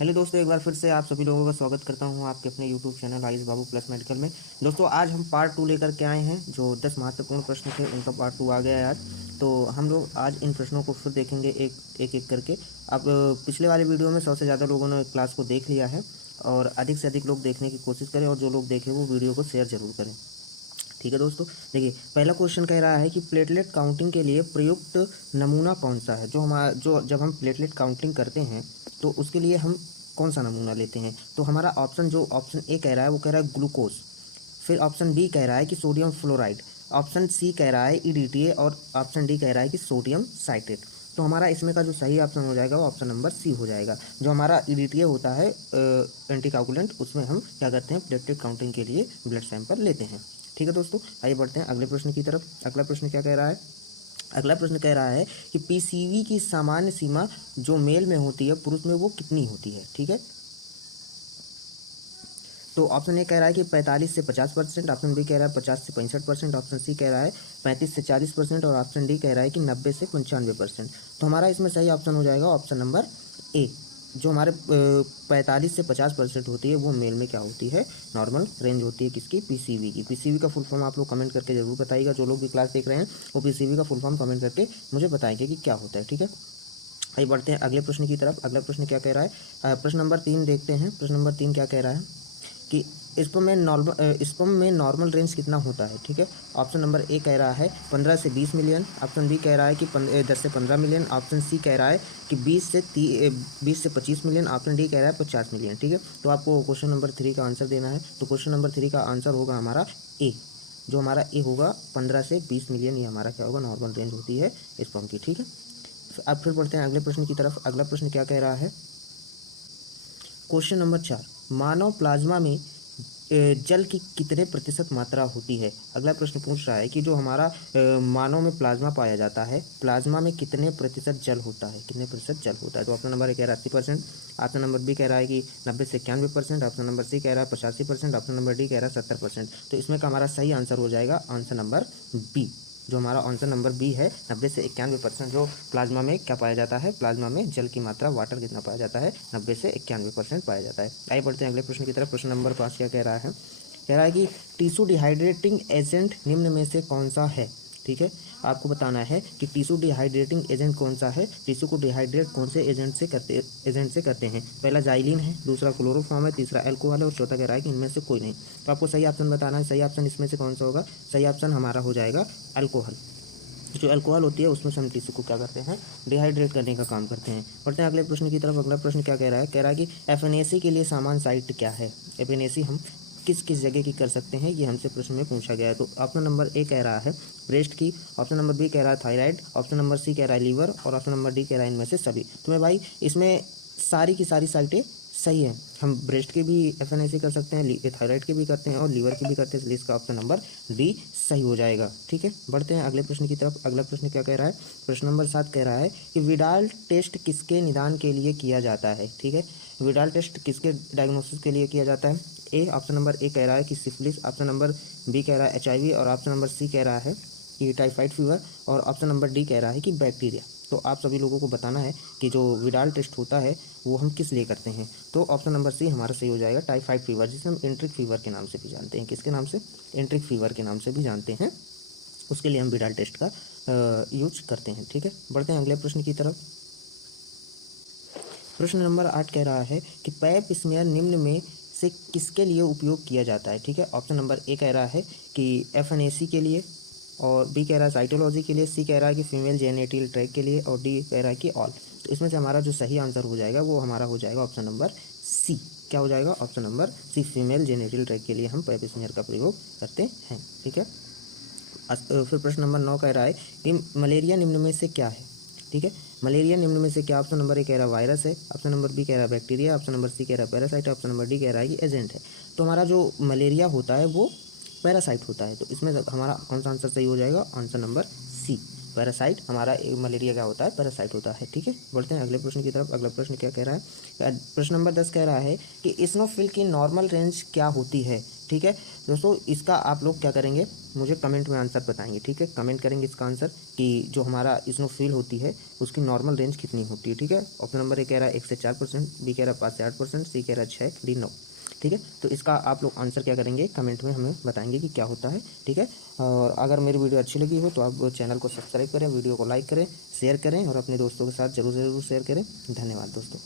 Hello दोस्तों, एक बार फिर से आप सभी लोगों का स्वागत करता हूं आपके अपने यूट्यूब चैनल आयुष बाबू प्लस मेडिकल में। दोस्तों, आज हम पार्ट 2 लेकर के आए हैं। जो 10 महत्वपूर्ण प्रश्न थे उनका पार्ट 2 आ गया है आज। तो हम लोग आज इन प्रश्नों को फिर देखेंगे एक एक करके। अब पिछले वाले वीडियो में 100 से ज़्यादा लोगों ने क्लास को देख लिया है और अधिक से अधिक लोग देखने की कोशिश करें, और जो लोग देखें वो वीडियो को शेयर जरूर करें। ठीक है दोस्तों, देखिए पहला क्वेश्चन कह रहा है कि प्लेटलेट काउंटिंग के लिए प्रयुक्त नमूना कौन सा है। जो जब हम प्लेटलेट काउंटिंग करते हैं तो उसके लिए हम कौन सा नमूना लेते हैं। तो हमारा ऑप्शन ए कह रहा है, वो कह रहा है ग्लूकोज। फिर ऑप्शन बी कह रहा है कि सोडियम फ्लोराइड। ऑप्शन सी कह रहा है ईडीटीए, और ऑप्शन डी कह रहा है कि सोडियम साइट्रेट। तो हमारा इसमें का जो सही ऑप्शन हो जाएगा वो ऑप्शन नंबर सी हो जाएगा। जो हमारा ईडीटीए होता है एंटीकोगुलेंट, उसमें हम क्या करते हैं, प्लेटलेट काउंटिंग के लिए ब्लड सैंपल लेते हैं। ठीक है दोस्तों, आइए बढ़ते हैं अगले प्रश्न की तरफ। अगला प्रश्न क्या कह रहा है। अगला प्रश्न कह रहा है कि पीसीवी की सामान्य सीमा जो मेल में होती है पुरुष में वो कितनी होती है। ठीक है, तो ऑप्शन ए कह रहा है कि 45 से 50%, ऑप्शन बी कह रहा है 50 से 65%, ऑप्शन सी कह रहा है 35 से 40%, और ऑप्शन डी कह रहा है कि 90 से 95%। तो हमारा इसमें सही ऑप्शन हो जाएगा ऑप्शन नंबर ए। जो हमारे 45 से 50% होती है वो मेल में क्या होती है, नॉर्मल रेंज होती है किसकी, पीसीवी की। पीसीवी का फुल फॉर्म आप लोग कमेंट करके जरूर बताइएगा। जो लोग भी क्लास देख रहे हैं वो पीसीवी का फुल फॉर्म कमेंट करके मुझे बताएंगे कि क्या होता है। ठीक है, आइए बढ़ते हैं अगले प्रश्न की तरफ। अगला प्रश्न क्या कह रहा है, प्रश्न नंबर 3 देखते हैं। प्रश्न नंबर 3 क्या कह रहा है कि स्पर्म में नॉर्मल रेंज कितना होता है। ठीक है, ऑप्शन नंबर ए कह रहा है 15 से 20 मिलियन, ऑप्शन बी कह रहा है कि 10 से 15 मिलियन, ऑप्शन सी कह रहा है कि 20 से 25 मिलियन, ऑप्शन डी कह रहा है 50 मिलियन। ठीक है, तो आपको क्वेश्चन नंबर 3 का आंसर देना है। तो क्वेश्चन नंबर 3 का आंसर होगा हमारा ए। जो हमारा ए होगा 15 से 20 मिलियन, ये हमारा क्या होगा, नॉर्मल रेंज होती है स्पर्म की। ठीक है, अब फिर बढ़ते हैं अगले प्रश्न की तरफ। अगला प्रश्न क्या कह रहा है, क्वेश्चन नंबर 4, मानव प्लाज्मा में जल की कितने प्रतिशत मात्रा होती है। अगला प्रश्न पूछ रहा है कि जो हमारा मानव में प्लाज्मा पाया जाता है, प्लाज्मा में कितने प्रतिशत जल होता है, कितने प्रतिशत जल होता है। तो ऑप्शन नंबर ए कह रहा है 80%, ऑप्शन नंबर बी कह रहा है कि 90 से 91%, ऑप्शन नंबर सी कह रहा है 85%, ऑप्शन नंबर डी कह रहा है 70%। तो इसमें का हमारा सही आंसर हो जाएगा आंसर नंबर बी। जो हमारा आंसर नंबर बी है, 90 से 91% जो प्लाज्मा में क्या पाया जाता है, प्लाज्मा में जल की मात्रा, वाटर कितना पाया जाता है, 90 से 91% पाया जाता है। आइए बढ़ते हैं अगले प्रश्न की तरफ। प्रश्न नंबर 5 क्या कह रहा है, कह रहा है कि टिश्यू डिहाइड्रेटिंग एजेंट निम्न में से कौन सा है। ठीक है, आपको बताना है कि टिश्यू डिहाइड्रेटिंग एजेंट कौन सा है, टिश्यू को डिहाइड्रेट कौन से एजेंट से करते हैं। पहला जाइलिन है, दूसरा क्लोरोफॉर्म है, तीसरा अल्कोहल है, और चौथा कह रहा है कि इनमें से कोई नहीं। तो आपको सही ऑप्शन बताना है। सही ऑप्शन इसमें से कौन सा होगा, सही ऑप्शन हमारा हो जाएगा अल्कोहल। जो अल्कोहल होती है उसमें से हम टिश्यू को क्या करते हैं, डिहाइड्रेट करने का काम करते हैं। बढ़ते हैं अगले प्रश्न की तरफ। अगला प्रश्न क्या कह रहा है, कह रहा है कि एफएनएसी के लिए सामान्य साइट क्या है। एफएनएसी हम किस किस जगह की कर सकते हैं, ये हमसे प्रश्न में पूछा गया है। तो ऑप्शन नंबर ए कह रहा है ब्रेस्ट की, ऑप्शन नंबर बी कह रहा है थायराइड, ऑप्शन नंबर सी कह रहा है लीवर, और ऑप्शन नंबर डी कह रहा है इनमें से सभी। तो मैं भाई इसमें सारी की सारी साइटें सही है। हम ब्रेस्ट की भी एफएनएसी कर सकते हैं, थायराइड की भी करते हैं, और लीवर की भी करते हैं, इसलिए इसका ऑप्शन नंबर डी सही हो जाएगा। ठीक है, बढ़ते हैं अगले प्रश्न की तरफ। अगला प्रश्न क्या कह रहा है, प्रश्न नंबर 7 कह रहा है कि विडाल टेस्ट किसके निदान के लिए किया जाता है। ठीक है, विडाल टेस्ट किसके डायग्नोसिस के लिए किया जाता है। ए, ऑप्शन नंबर ए कह रहा है कि सिफिलिस, ऑप्शन नंबर बी कह रहा है एचआईवी, और ऑप्शन नंबर सी कह रहा है कि टाइफाइड फीवर, और ऑप्शन नंबर डी कह रहा है कि बैक्टीरिया। तो आप सभी लोगों को बताना है कि जो विडाल टेस्ट होता है वो हम किस लिए करते हैं। तो ऑप्शन नंबर सी हमारा सही हो जाएगा, टाइफाइड फीवर, जिसे हम एंट्रिक फीवर के नाम से भी जानते हैं। किसके नाम से, एंट्रिक फीवर के नाम से भी जानते हैं। उसके लिए हम विडाल टेस्ट का यूज करते हैं। ठीक है, बढ़ते हैं अगले प्रश्न की तरफ। प्रश्न नंबर 8 कह रहा है कि पैप स्मेयर निम्न में से किसके लिए उपयोग किया जाता है। ठीक है, ऑप्शन नंबर ए कह रहा है कि एफएनएसी के लिए, और बी कह रहा है साइटोलॉजी के लिए, सी कह रहा है कि फीमेल जेनेटियल ट्रैक के लिए, और डी कह रहा है कि ऑल। तो इसमें से हमारा जो सही आंसर हो जाएगा वो हमारा हो जाएगा ऑप्शन नंबर सी। क्या हो जाएगा, option number C, female genital tract के लिए हम पैप स्मेयर का प्रयोग करते हैं। ठीक है, फिर प्रश्न नंबर 9 कह रहा है कि मलेरिया निम्न में से क्या है। ठीक है, मलेरिया निम्न में से क्या, ऑप्शन नंबर ए कह रहा है वायरस है, ऑप्शन नंबर बी कह रहा है बैक्टीरिया, ऑप्शन नंबर सी कह रहा है पैरासाइट, ऑप्शन नंबर डी कह रहा है कि एजेंट है। तो हमारा जो मलेरिया होता है वो पैरासाइट होता है। तो इसमें हमारा कौन सा आंसर सही हो जाएगा, आंसर नंबर सी। पैरासाइट, हमारा मलेरिया क्या होता है, पैरासाइट होता है। ठीक है, बढ़ते हैं अगले प्रश्न की तरफ। अगला प्रश्न क्या कह रहा है, प्रश्न नंबर 10 कह रहा है कि इस्नोफिल की नॉर्मल रेंज क्या होती है। ठीक है दोस्तों, इसका आप लोग क्या करेंगे, मुझे कमेंट में आंसर बताएंगे। ठीक है, कमेंट करेंगे इसका आंसर कि जो हमारा इस्नोफिल होती है उसकी नॉर्मल रेंज कितनी होती है। ठीक है, ऑप्शन नंबर ए कह रहा है 1 से 4%, बी कह रहा है 5 से 8%, सी कह रहा है 6, डी 9। ठीक है, तो इसका आप लोग आंसर क्या करेंगे, कमेंट में हमें बताएंगे कि क्या होता है। ठीक है, और अगर मेरी वीडियो अच्छी लगी हो तो आप चैनल को सब्सक्राइब करें, वीडियो को लाइक करें, शेयर करें और अपने दोस्तों के साथ जरूर शेयर करें। धन्यवाद दोस्तों।